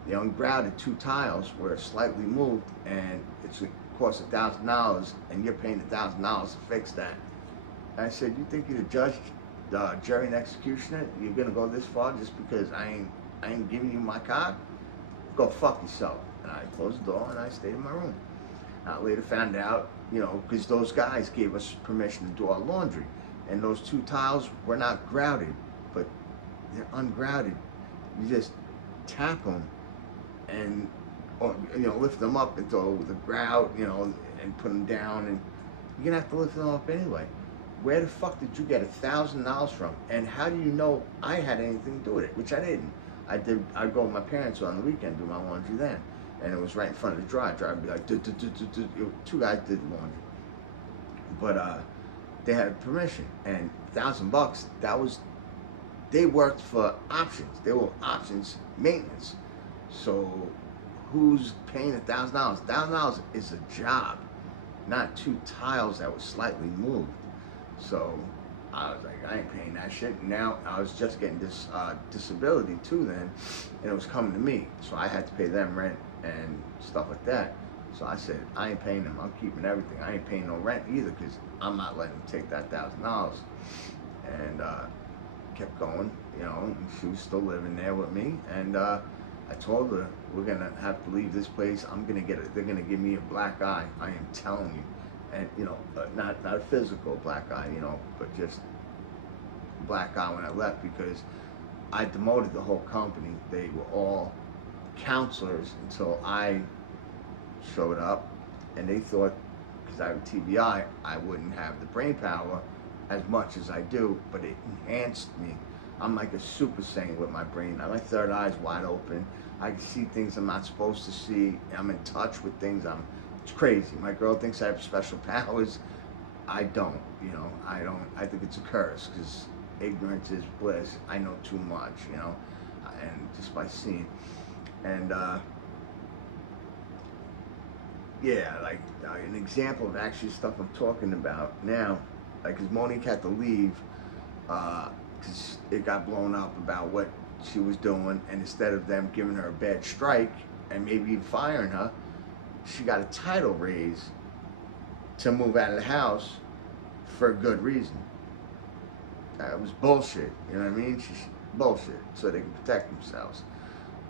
The ungrouted two tiles were slightly moved, and it cost $1,000, and you're paying $1,000 to fix that. And I said, you think you're the judge, jury, and executioner? You're gonna go this far just because I ain't giving you my card? Go fuck yourself. And I closed the door and I stayed in my room. I later found out, you know, because those guys gave us permission to do our laundry. And those two tiles were not grouted, but they're ungrouted. You just tap them and, or, you know, lift them up until the grout, you know, and put them down. And you're gonna have to lift them up anyway. Where the fuck did you get $1,000 from? And how do you know I had anything to do with it? Which I didn't. I'd go with my parents on the weekend, do my laundry then. And it was right in front of the dryer. I'd be like, two guys did the laundry. But, they had permission, and $1,000, they worked for options. They were options maintenance. So who's paying $1,000? $1,000 is a job, not two tiles that were slightly moved. So I was like, I ain't paying that shit. Now I was just getting this disability too then, and it was coming to me. So I had to pay them rent and stuff like that. So I said, I ain't paying them. I'm keeping everything. I ain't paying no rent either because I'm not letting them take that $1,000. And kept going, you know, and she was still living there with me. And I told her, we're going to have to leave this place. They're going to give me a black eye. I am telling you. And, you know, not a physical black eye, you know, but just black eye when I left because I demoted the whole company. They were all counselors until I showed up, and they thought because I have TBI, I wouldn't have the brain power as much as I do, but it enhanced me. I'm like a super saiyan with my brain. My third eye's wide open. I can see things I'm not supposed to see. I'm in touch with things. It's crazy. My girl thinks I have special powers. I don't, you know, I don't. I think it's a curse because ignorance is bliss. I know too much, you know, and just by seeing. And yeah, like an example of actually stuff I'm talking about now, like, cause Monique had to leave, cause it got blown up about what she was doing, and instead of them giving her a bad strike and maybe even firing her, she got a title raise to move out of the house for a good reason. It was bullshit, you know what I mean? Bullshit, so they can protect themselves.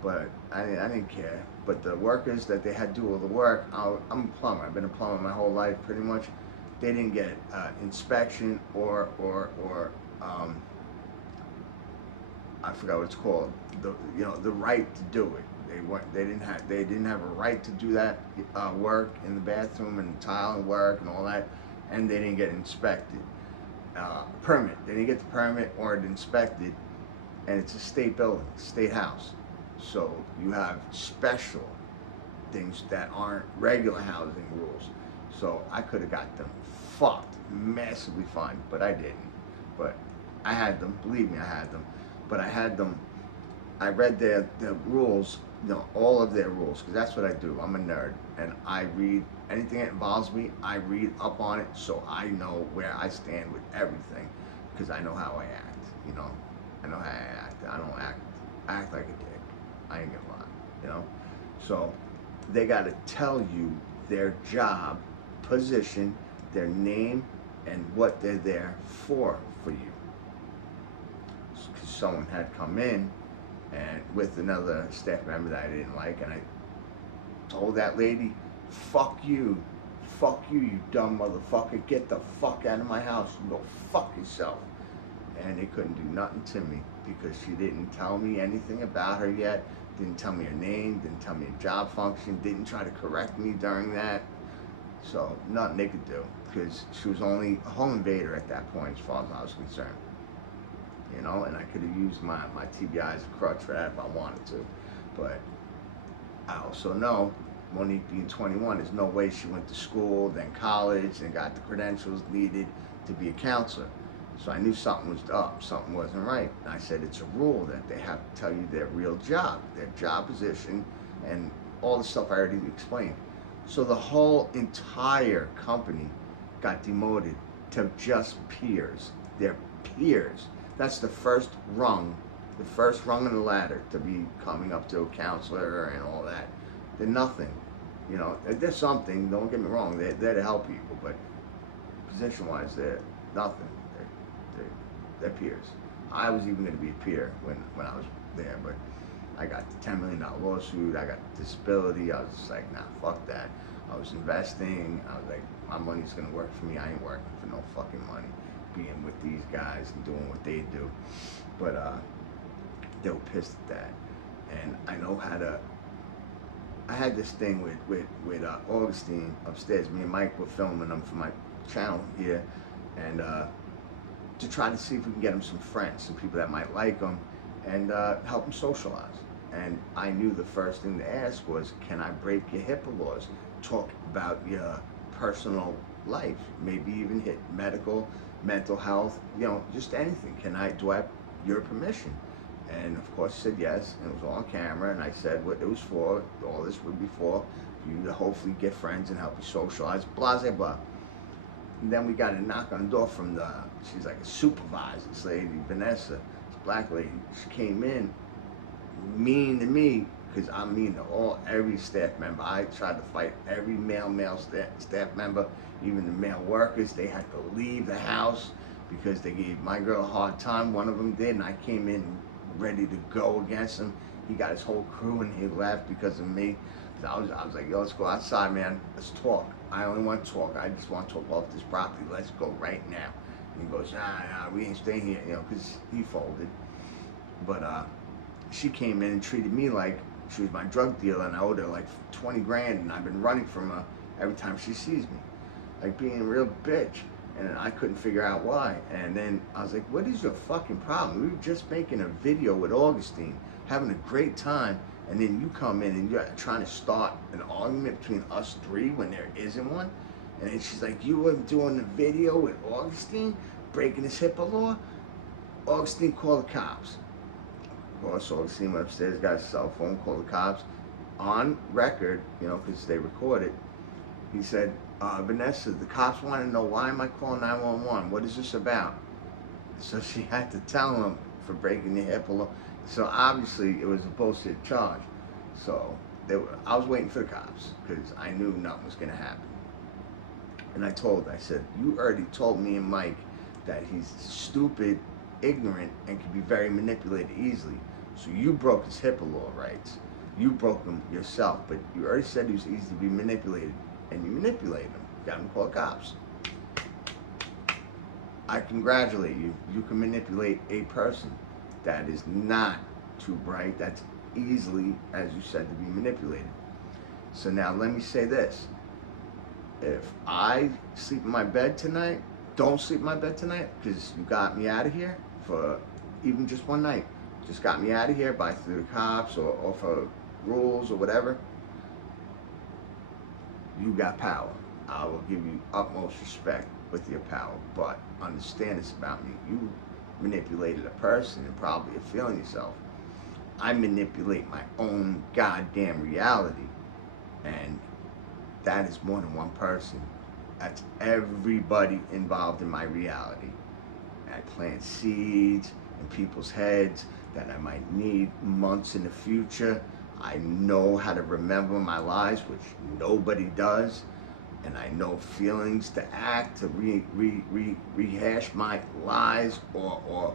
But I didn't care. But the workers that they had to do all the work, I'm a plumber. I've been a plumber my whole life, pretty much. They didn't get inspection or I forgot what it's called. The right to do it. They didn't have a right to do that work in the bathroom and tile work and all that, and they didn't get inspected. Permit. They didn't get the permit or it inspected, and it's a state building, state house. So you have special things that aren't regular housing rules. So I could have got them fucked, massively fined, but I didn't. But I had them, believe me, I had them. But I read the rules, you know, all of their rules, because that's what I do. I'm a nerd, and I read anything that involves me. I read up on it, so I know where I stand with everything, because I know how I act. You know, I know how I act. I don't act like a dick. I ain't gonna lie, you know. So they got to tell you their job, position, their name, and what they're there for you. Because someone had come in and with another staff member that I didn't like, and I told that lady, fuck you, you dumb motherfucker, get the fuck out of my house and go fuck yourself. And they couldn't do nothing to me because she didn't tell me anything about her yet, didn't tell me her name, didn't tell me a job function, didn't try to correct me during that. So nothing they could do, because she was only a home invader at that point as far as I was concerned. You know, and I could have used my TBI as a crutch for that if I wanted to. But I also know, Monique being 21, there's no way she went to school, then college, and got the credentials needed to be a counselor. So I knew something was up, something wasn't right. And I said it's a rule that they have to tell you their real job, their job position, and all the stuff I already explained. So the whole entire company got demoted to just peers. They're peers. That's the first rung in the ladder to be coming up to a counselor and all that. They're nothing. You know, they're something, don't get me wrong, they're there to help people, but position-wise, they're nothing. They're peers. I was even going to be a peer when I was there, but I got the $10 million lawsuit, I got disability, I was just like, nah, fuck that. I was investing, I was like, my money's going to work for me, I ain't working for no fucking money, being with these guys and doing what they do. But they were pissed at that. And I know how to, I had this thing with Augustine upstairs. Me and Mike were filming them for my channel here, and to try to see if we can get him some friends, some people that might like him, and help him socialize. And I knew the first thing to ask was, can I break your HIPAA laws? Talk about your personal life, maybe even hit medical, mental health, you know, just anything. Do I have your permission? And of course he said yes, and it was all on camera, and I said what it was for, all this would be for you to hopefully get friends and help you socialize, blah, blah, blah. And then we got a knock on the door from she's like a supervisor, this lady, Vanessa, this black lady. She came in, mean to me, because I'm mean to every staff member. I tried to fight every male staff member, even the male workers. They had to leave the house because they gave my girl a hard time. One of them did, and I came in ready to go against him. He got his whole crew and he left because of me. So I was like, yo, let's go outside, man. Let's talk. I only want to talk. I just want to talk off this property. Let's go right now. And he goes, nah, we ain't staying here, you know, because he folded. But she came in and treated me like she was my drug dealer, and I owed her like 20 grand, and I've been running from her every time she sees me. like being a real bitch. And I couldn't figure out why. And then I was like, what is your fucking problem? We were just making a video with Augustine, having a great time, and then you come in and you're trying to start an argument between us three when there isn't one. And then she's like, you were doing the video with Augustine, breaking his HIPAA law? Augustine called the cops. Of course, Augustine went upstairs, got his cell phone, called the cops. On record, you know, because they record it, he said, Vanessa, the cops want to know, why am I calling 911? What is this about? So she had to tell him for breaking the HIPAA law. So obviously it was a bullshit charge. So I was waiting for the cops because I knew nothing was going to happen. And I said, you already told me and Mike that he's stupid, ignorant, and can be very manipulated easily. So you broke his HIPAA law rights. You broke them yourself, but you already said he was easy to be manipulated, and you manipulated him. Got him to call the cops. I congratulate you. You can manipulate a person that is not too bright, that's easily, as you said, to be manipulated. So now let me say this. If I sleep in my bed tonight, don't sleep in my bed tonight, because you got me out of here for even just one night. Just got me out of here by through the cops or for rules or whatever. You got power. I will give you utmost respect with your power, but understand this about me. You manipulated a person and probably are feeling yourself. I manipulate my own goddamn reality, and that is more than one person. That's everybody involved in my reality. I plant seeds in people's heads that I might need months in the future. I know how to remember my lies, which nobody does. And I know feelings to act, to rehash my lies or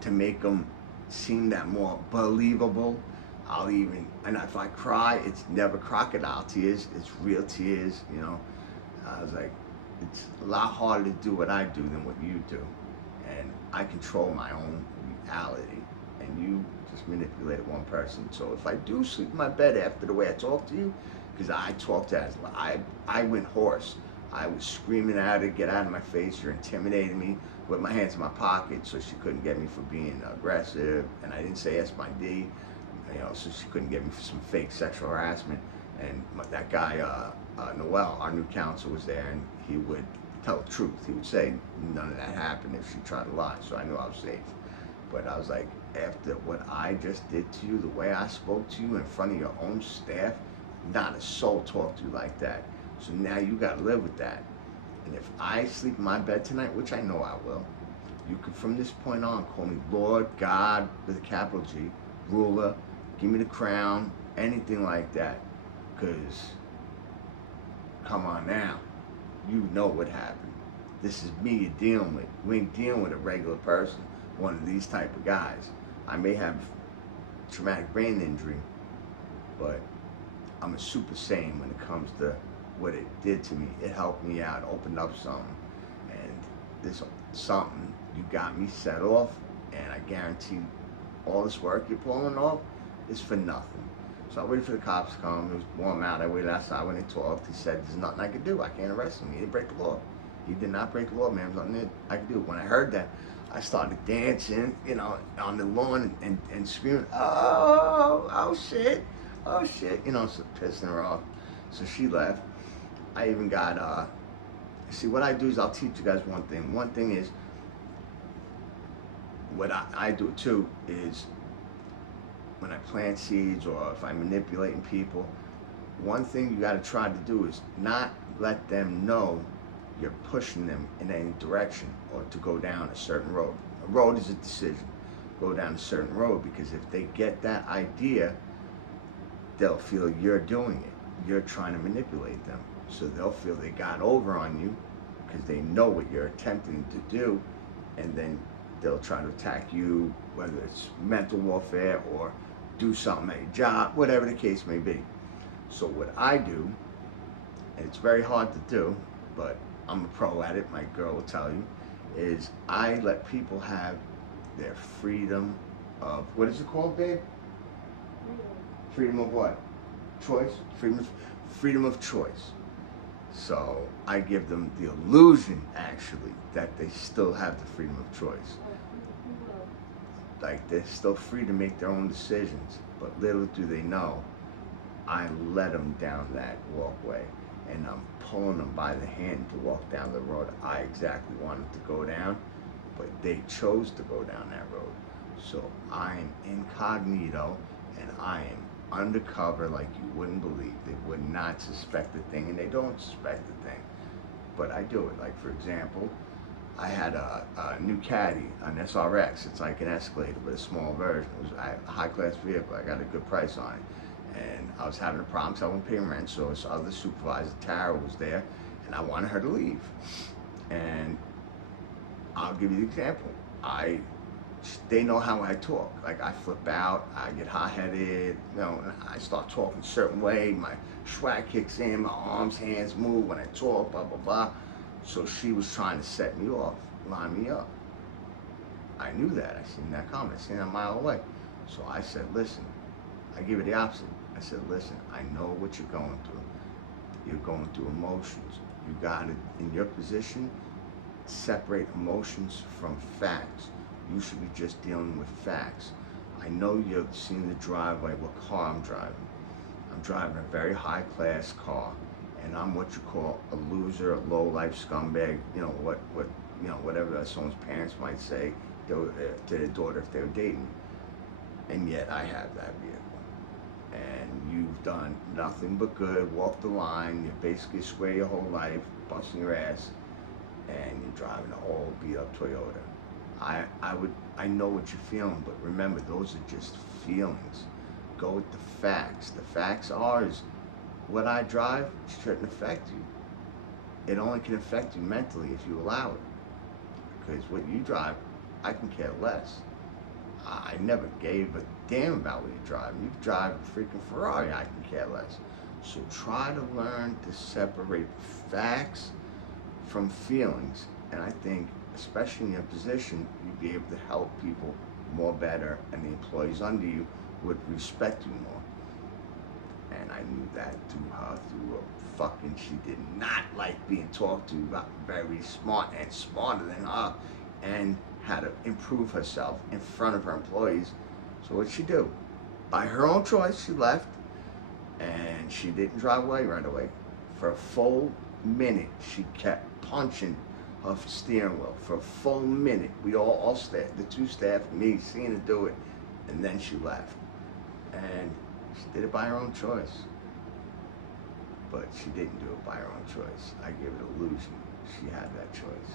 to make them seem that more believable. And if I cry, it's never crocodile tears, it's real tears, you know. I was like, it's a lot harder to do what I do than what you do. And I control my own reality, and you just manipulated one person. So if I do sleep in my bed after the way I talk to you, because I talked as I went hoarse. I was screaming at her, get out of my face, you're intimidating me, with my hands in my pocket so she couldn't get me for being aggressive, and I didn't say S my D, you know, so she couldn't get me for some fake sexual harassment. And that guy, Noel, our new counsel, was there, and he would tell the truth. He would say none of that happened if she tried to lie, so I knew I was safe. But I was like, after what I just did to you, the way I spoke to you in front of your own staff, not a soul talked to you like that. So now you gotta live with that. And if I sleep in my bed tonight, which I know I will, you can from this point on call me Lord, God, with a capital G, ruler, give me the crown, anything like that. Because, come on now, you know what happened. This is me you're dealing with. You ain't dealing with a regular person, one of these type of guys. I may have traumatic brain injury, but I'm a super sane when it comes to what it did to me. It helped me out, opened up something. And this something, you got me set off, and I guarantee all this work you're pulling off is for nothing. So I waited for the cops to come. It was warm out. I waited outside when they talked. He said, there's nothing I could do. I can't arrest him. He didn't break the law. He did not break the law, man. There's nothing I could do. When I heard that, I started dancing, you know, on the lawn and screaming, oh shit, you know, so pissing her off. So she left. I even got, see, what I do is I'll teach you guys one thing. One thing is, what I do too is, when I plant seeds or if I'm manipulating people, one thing you got to try to do is not let them know you're pushing them in any direction or to go down a certain road. A road is a decision. Go down a certain road, because if they get that idea, they'll feel you're doing it. You're trying to manipulate them. So they'll feel they got over on you because they know what you're attempting to do, and then they'll try to attack you, whether it's mental warfare or do something at your job, whatever the case may be. So what I do, and it's very hard to do, but I'm a pro at it, my girl will tell you, is I let people have their freedom of, what is it called, babe? Freedom of what? Choice? Freedom of choice. So I give them the illusion, actually, that they still have the freedom of choice. Like, they're still free to make their own decisions, but little do they know, I led them down that walkway, and I'm pulling them by the hand to walk down the road I exactly wanted to go down, but they chose to go down that road. So I'm incognito, and I am undercover like you wouldn't believe. They would not suspect a thing, and they don't suspect a thing, but I do it. Like, for example, I had a new Caddy, an SRX. It's like an Escalator, but a small version. It was a high-class vehicle. I got a good price on it. And I was having a problem because I wasn't paying rent, so this other supervisor, Tara, was there, and I wanted her to leave. And I'll give you the example. They know how I talk. Like, I flip out, I get hot-headed, you know, I start talking a certain way, my swag kicks in, my arms, hands move when I talk, blah, blah, blah. So she was trying to set me off, line me up. I knew that. I seen that coming. I seen that a mile away. So I said, listen, I give it the opposite. I said, listen, I know what you're going through. You're going through emotions. You got to, in your position, separate emotions from facts. You should be just dealing with facts. I know you've seen the driveway, what car I'm driving. I'm driving a very high-class car. And I'm what you call a loser, a low-life scumbag, you know, whatever someone's parents might say to their daughter if they were dating. And yet I have that vehicle. And you've done nothing but good, walked the line, you basically square your whole life, busting your ass, and you're driving a whole beat-up Toyota. I know what you're feeling, but remember, those are just feelings. Go with the facts. The facts are is, what I drive shouldn't affect you. It only can affect you mentally if you allow it. Because what you drive, I can care less. I never gave a damn about what you drive. You drive a freaking Ferrari, I can care less. So try to learn to separate facts from feelings. And I think, especially in your position, you'd be able to help people more better, and the employees under you would respect you more. And I knew that through her, she did not like being talked to, very smart and smarter than her, and had to improve herself in front of her employees. So what'd she do? By her own choice, she left, and she didn't drive away right away. For a full minute, she kept punching her steering wheel for a full minute. We all staff, the two staff, me, seeing her do it, and then she left. And she did it by her own choice. But she didn't do it by her own choice. I gave it illusion. She had that choice.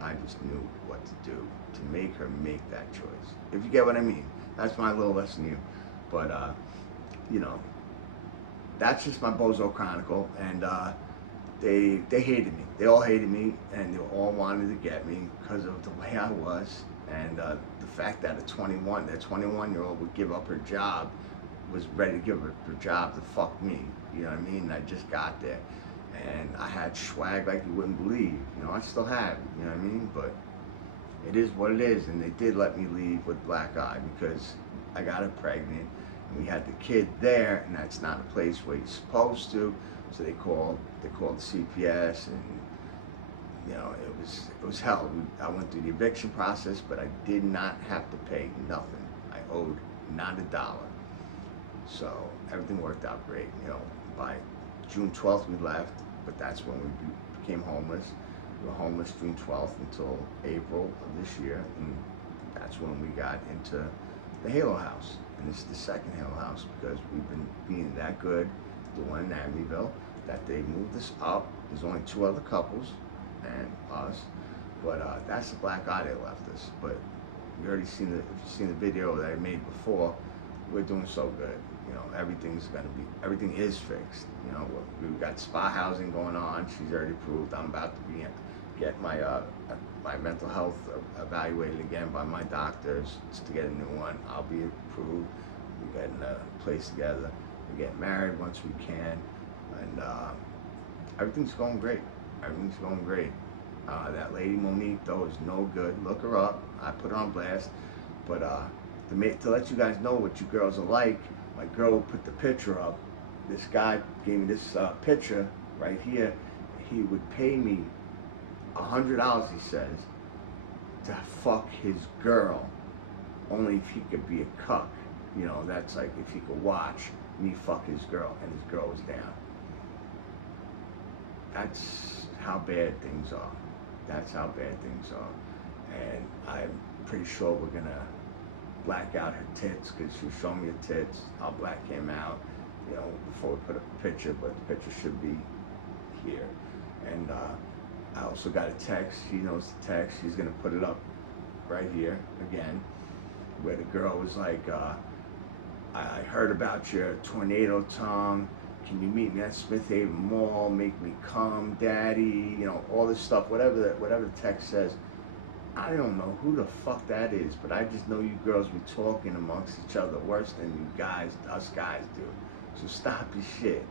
I just knew what to do to make her make that choice. If you get what I mean. That's my little lesson to you. But, you know, that's just my BOZO Chronicle. And they hated me. They all hated me, and they all wanted to get me because of the way I was. And the fact that that 21-year-old would give up her job, was ready to give her job to fuck me. You know what I mean? I just got there. And I had swag like you wouldn't believe. You know, I still have it, you know what I mean? But it is what it is. And they did let me leave with black eye because I got her pregnant. And we had the kid there, and that's not a place where you're supposed to. So they called the CPS, and you know, it was hell. I went through the eviction process, but I did not have to pay nothing. I owed not a dollar. So everything worked out great. You know, by June 12th we left, but that's when we became homeless. We were homeless June 12th until April of this year, and that's when we got into the Halo House. And this is the second Halo House because we've been being that good, the one in Amityville, that they moved us up. There's only 2 other couples and us, but that's the black eye they left us. But you already seen if you've seen the video that I made before, we're doing so good. You know, everything is fixed. You know, we've got spa housing going on. She's already approved. I'm about to get my my mental health evaluated again by my doctors to get a new one. I'll be approved. We're getting a place together. We get married once we can, and everything's going great. Everything's going great. That lady Monique though is no good. Look her up. I put her on blast. But to let you guys know what you girls are like, my girl put the picture up. This guy gave me this picture right here, he would pay me $100, he says, to fuck his girl, only if he could be a cuck. You know, that's like if he could watch me fuck his girl and his girl was down. That's how bad things are. That's how bad things are. And I'm pretty sure we're gonna black out her tits, because she was showing me her tits. I'll black him out, you know, before we put up a picture, but the picture should be here. And I also got a text. She knows the text. She's gonna put it up right here again, where the girl was like, I heard about your tornado tongue. Can you meet me at Smith Haven Mall? Make me come, daddy. You know, all this stuff. Whatever the text says. I don't know who the fuck that is, but I just know you girls be talking amongst each other worse than you guys, us guys do. So stop your shit.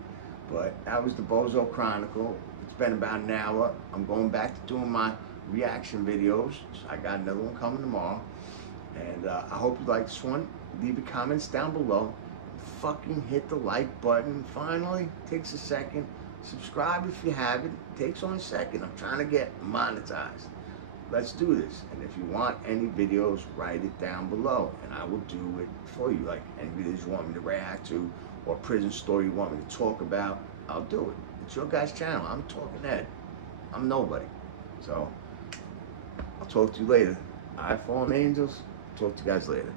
But that was the BOZO Chronicle. It's been about an hour. I'm going back to doing my reaction videos. So I got another one coming tomorrow. And I hope you like this one. Leave your comments down below. Fucking hit the like button. Finally, takes a second. Subscribe if you haven't. It takes only a second. I'm trying to get monetized. Let's do this. And if you want any videos, write it down below and I will do it for you. Like any videos you want me to react to or prison story you want me to talk about, I'll do it. It's your guys' channel. I'm Talking Ed. I'm nobody. So I'll talk to you later. All right, fallen angels. Talk to you guys later.